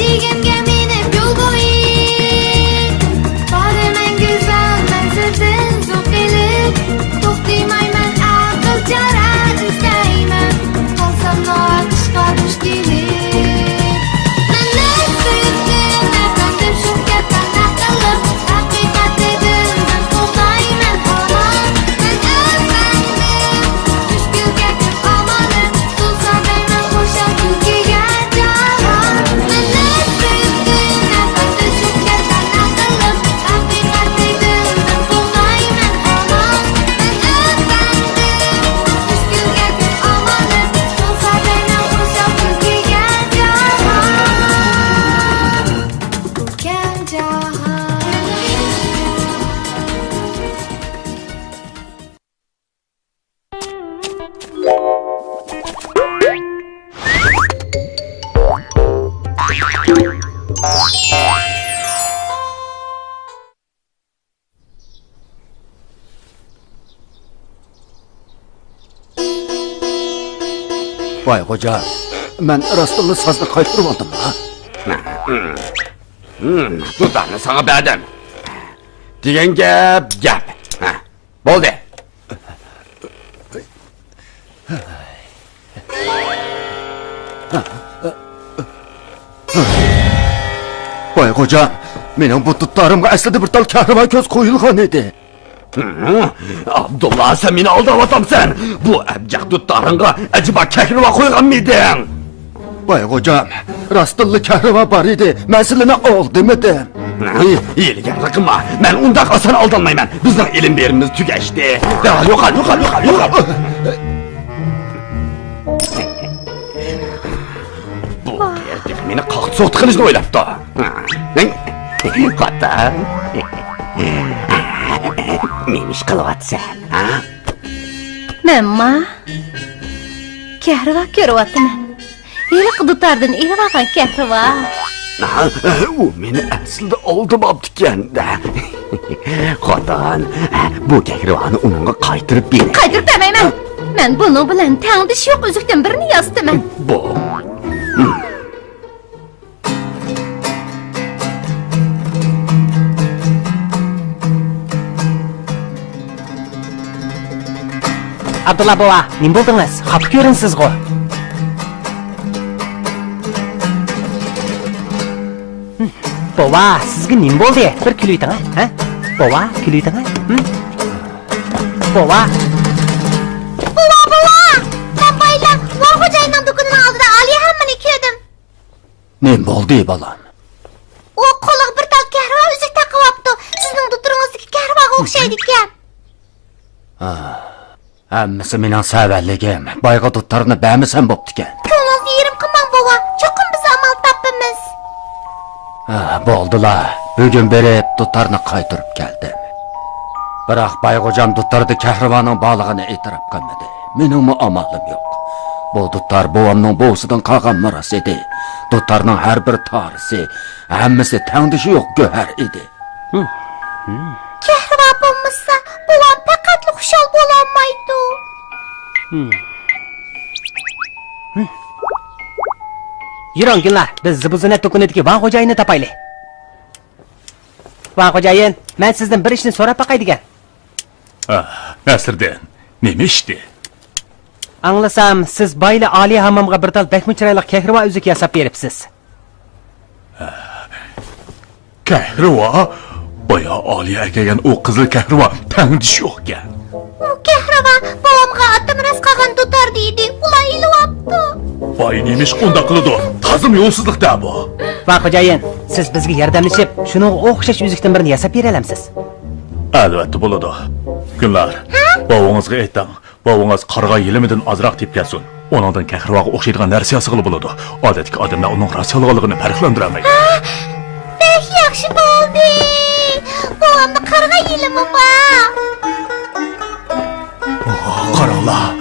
Çiğgemge minip yol boyu Barımen güzel nəsirdin zor gelip Toxtaymayman aqıl carat istəymən Qalsam noğa qışqarmış gelip Mən nəsirdin əpəndim şirkətdən aqılıb Haqiqat dedim mən qoxdayman aman Mən əpəndim müşkülgə küm amanım Tutsa bəymən qoşa külgüyə cavan Mən nəsirdin əpəndim şirkətdən aqılıb Haqiqat dedim mən qoxdayman aman Mən əpəndim müşkülgə küm amanım Tutsa bəymən qoşa külgüyə cavan Görkəm cahan Vay hoca, ben rastlığı sazını kaytırıp aldım ha. Dutarını sana verdim. Diyen gep. Boldu. Vay hoca, benim bu tutlarımga aslında bir tal kahraman göz koyulgan idi. Abdullah sen beni aldavatamsın. Bu ebcek tutlarınga acaba kekriva koygan mıydın? Vay hocam, rastlığı kahraman var idi, meselene oldu mu de? İyilik rakıma. Ben ondan asan aldanmayman. Bizden ilim birimiz tükeşti. Yokal. Bu yerdik beni kalk soğutkanızda oylaptı. Kata. Neymiş kılıvatsa? Memma. Kehriva görüvatım. Eli qıdıtardın, eli vakan kehriva. O beni aslında aldım abdiken de. Katan, bu kehrivanı onunla kaytırıp beni. Kaytırıp demeymen. Ben bunu bilen tanıdış yok özükten birini yazdım ben. Bu. Abdullah baba, ne buldunuz? Hap görün siz go. Baba, sizge ne buldu? Bir külüydün ha? Baba, külüydün ha? Baba. Bula! Ben bayla Var hocayla dokunun aldı da Ali'ye hemen ikiyordum. Ne oldu balam? O kolak bir tal kehriva üzük takıvaptı. Sizin tuturunuzdaki kehrivaga okşaydı iken. Hemmisi menin severligim, bayga tutlarını beğenmesen boptiken. Kılınız yerim kıman baba. Çokun bize amal tapımız. Boldular, bugün berip tutlarını kaytırıp geldim. Bırak bay hocam tutlardı kahramanın bağlığını itiraf kılmadı. Benim amalım yok. Bu tutlar babamın boğusudan kalkan miras idi. Tutlarının her bir tarisi, hemmisi tengdişi yok göher idi. Kehriva bulmuşsa babam pekatlı kuşal bulamaydı. Yürün günler, biz zıbızına dokunediki Van hocayını tapaylı. Van hocayın, ben sizden bir işini sorap bakaydıgan. Nəsirdin, nemişdi? Anlasam, siz bayla Ali hamamga bir tal bekmi çıraylık kehriva üzük yasap veripsiz. Kəhriva? Baya Ali'ye gelgen o kızıl kəhriva təndiş yokken. O kehriva babamga atım ras kagan tutar deydi. Ula ili vaptı. Vay neymiş onda kılıdı o, tazım yolsuzluk da bu. Van hocayın, siz bizge yardımlaşıp şunun okşaş üzükten birini yasap verelemsiz. Elbette buladı. Günler, babamızga ettin, babamız qarğa yelimidin azraq tep gelsin. Onundan kəhrivaga okşaydıgan nersi yasıqlı buladı. Adetki adamlar onun rasyalıqlığını pərqləndirəmək. Pek yaxşı oldu. Babamda karga yelimi var. Qarala,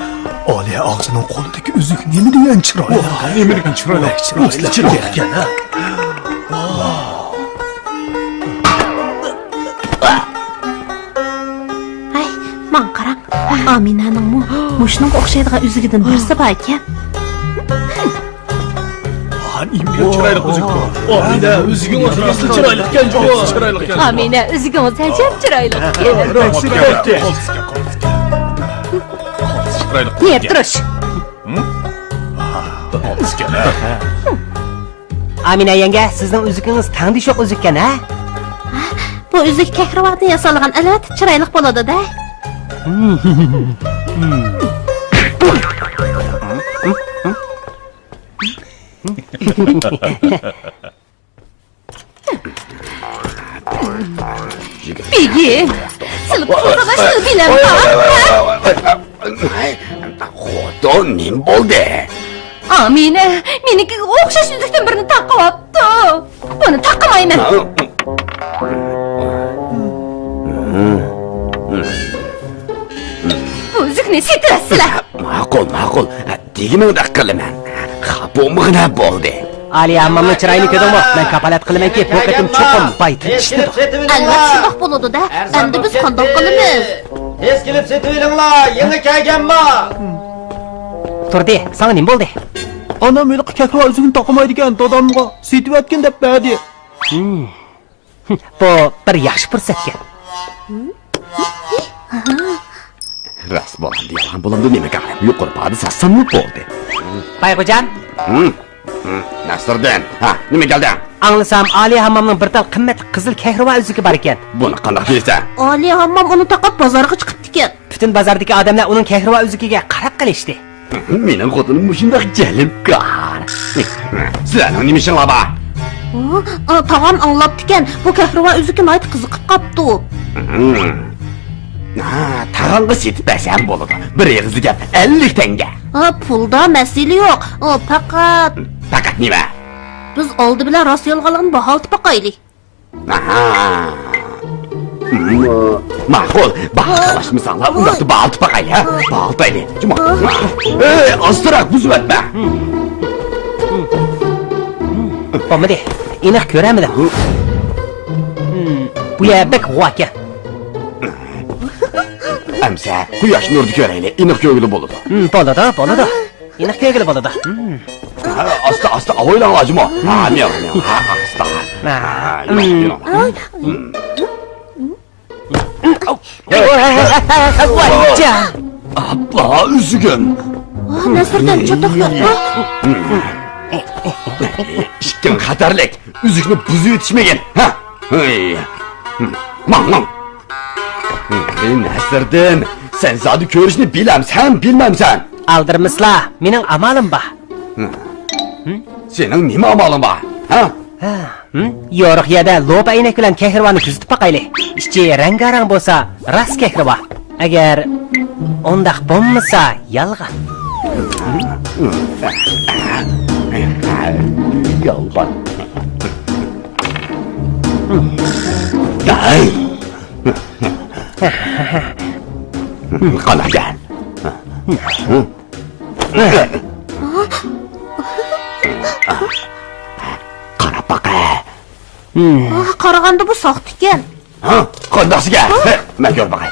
Aliye ağzının kolundaki üzük nemi diyen çırayla? Nemi diyen çırayla? Uslu çırayla. Ay, man qarang. Amina'nın muşunun okşaydıgan üzügüdün birisi var ekan. Nemi Chiroyli o'zik. Amina, o'zigingiz rosti chiroyli ekan, chiroyli ekan. Amina, o'zigingiz ajab chiroyli. Niyat turish. Amina yenge, sizning o'zigingiz tangdishoq o'zikkan, ha? Bu o'zik kehrivodan yasalgan albatta chiroyli bo'ladi-da. Bigi, sil qozonashni bilaman. Xudo nim bo'ldi? Amina, menikiga o'xshash uzukdan birini taqib Buni taqmayman. Uzukni setirasizlar. Ma'qul. Tegimingda qilaman. Xapomig'ina bo'ldi. Ali ammamni chiroyli ko'rdingmi? Men kapolat qilamanki, bu qatim cho'qim baytishdi. Albatta shundoq bo'ladi-da. Endi biz qandoq qilamiz? Tez kelib setibinglar, yangi kelganman. Turdi, sana nima bo'ldi? Anam meni kakva o'zini taqmaydigan dadamga setib deb berdi. Bu bir yaxshi fursatga. Ras bo'ldi, yolg'on bo'ldi, nima qarab yuqori padi sassam bo'ldi. Bayxo'jam, Nəsirdin, ha, nima keldi? anglasam Ali hammomning bir tal qimmat qizil kehrivo uzuki bor ekan. Buni qanday qilasan? Ali hammom uni taqib bozorga chiqibdi ekan. Butun bozordagi odamlar uning kehrivo uzukiga qarab qilishdi. Mening xotinim shunday jalbkor. Sizlarning nima ishinglar bor? Tag'am anglabdi ekan. Bu kehrivo uzuki mayt qiziqib qopdi. Tag'amga setib bersam bo'ladi. Bir eg'iziga 50 tanga. Pulda masala yo'q. Faqat nima? biz oldi bilan rost yolg'onligini baholtib boqaylik. Ma'qul, bahslashmisanlar, unda baltib boqaylik, ha? Baltaylik. Juma. Astroq buzib o'tma. Bo'lmadi. Aniq ko'ramidim. Bu yabak g'o'aka. Amsa, quyosh nurni ko'raylik, aniq ko'ngli bo'ladi. Bo'ladi. Aniq ko'ngli bo'ladi. Asta o'ylang ajmo. Men. Asta. Voycha. Abba, üzgün. Nəsirdən çataq yo'qmi? İşkin xatarlik. Üzükni buzib yetishmagan. Ha? Mam. Nəsirdin, sen zodi ko'rishni bilamsan, bilmamsan? Aldirmislar. Mening amalim bor. Sening nima amalin bor? Ha? Yo'riq yerda lo'p aynak bilan kehrivoni kuzatib boqaylik. Ichi rangarang bo'lsa, ras kehrivo. Agar undaq bo'lmasa, yolg'on. Yolg'on. Ay. Qanaqa? Qarab baqa. Qaraganda bu soxta ekan. Ha? Qandaqsiga? Men ko'r baqay.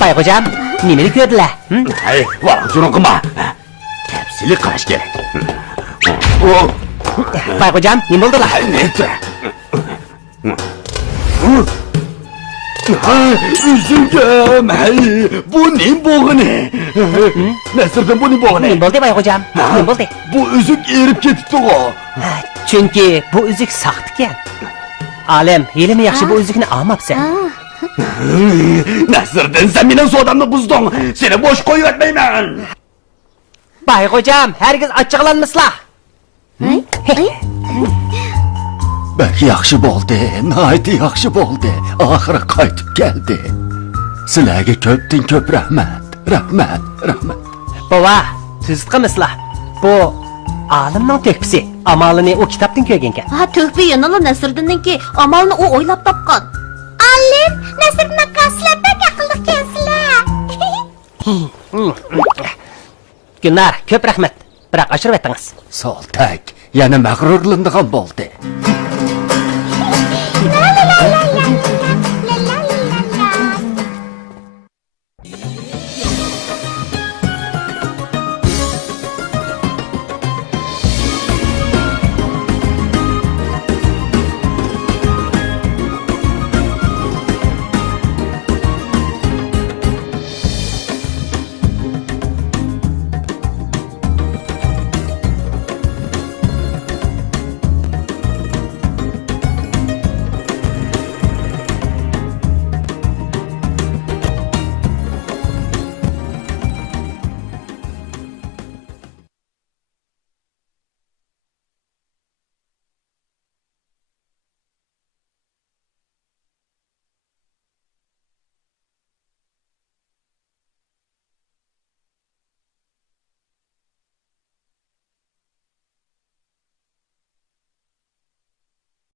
Bayxo'jam, nimani ko'rdilar? Ay, voq, jurun qilma. Tafsili qarash kerak. Bayxo'jam, nima bo'ldilar? Neyse. Üzülgem, hey, bu nim bo'g'ini? Nəsirdin, bu nim bo'g'ini? Nima bo'ldi Bayxo'jam? Nima bo'ldi? Bu üzük erib ketibdi-ku. Chunki bu uzuk soxta ekan. Alim, yelimi yaxshi bu uzukni olmabsan. Nəsirdin, sen mening sodamni buzding. Seni bo'sh qo'yib o'tmayman. Bayxo'jam, hargiz achchiqlanmaslar. Bak yaxshi bo'ldi, nihoyat yaxshi bo'ldi. Oxiri qaytib keldi. Sizlarga ko'p rahmat. Rahmat. Bova, siz qilmislar. Bu olimning to'kpisi. Amalini u kitobdan ko'rgan ekan. To'kpi yanala Nəsirdinninki, amalni u o'ylab topgan. Alim, Nəsirdinni qaslabak aqlli kensizlar. Gulnar, ko'p rahmat. Biroq oshirib aytingiz. Soltak, yana mag'rurlandigan bo'ldi.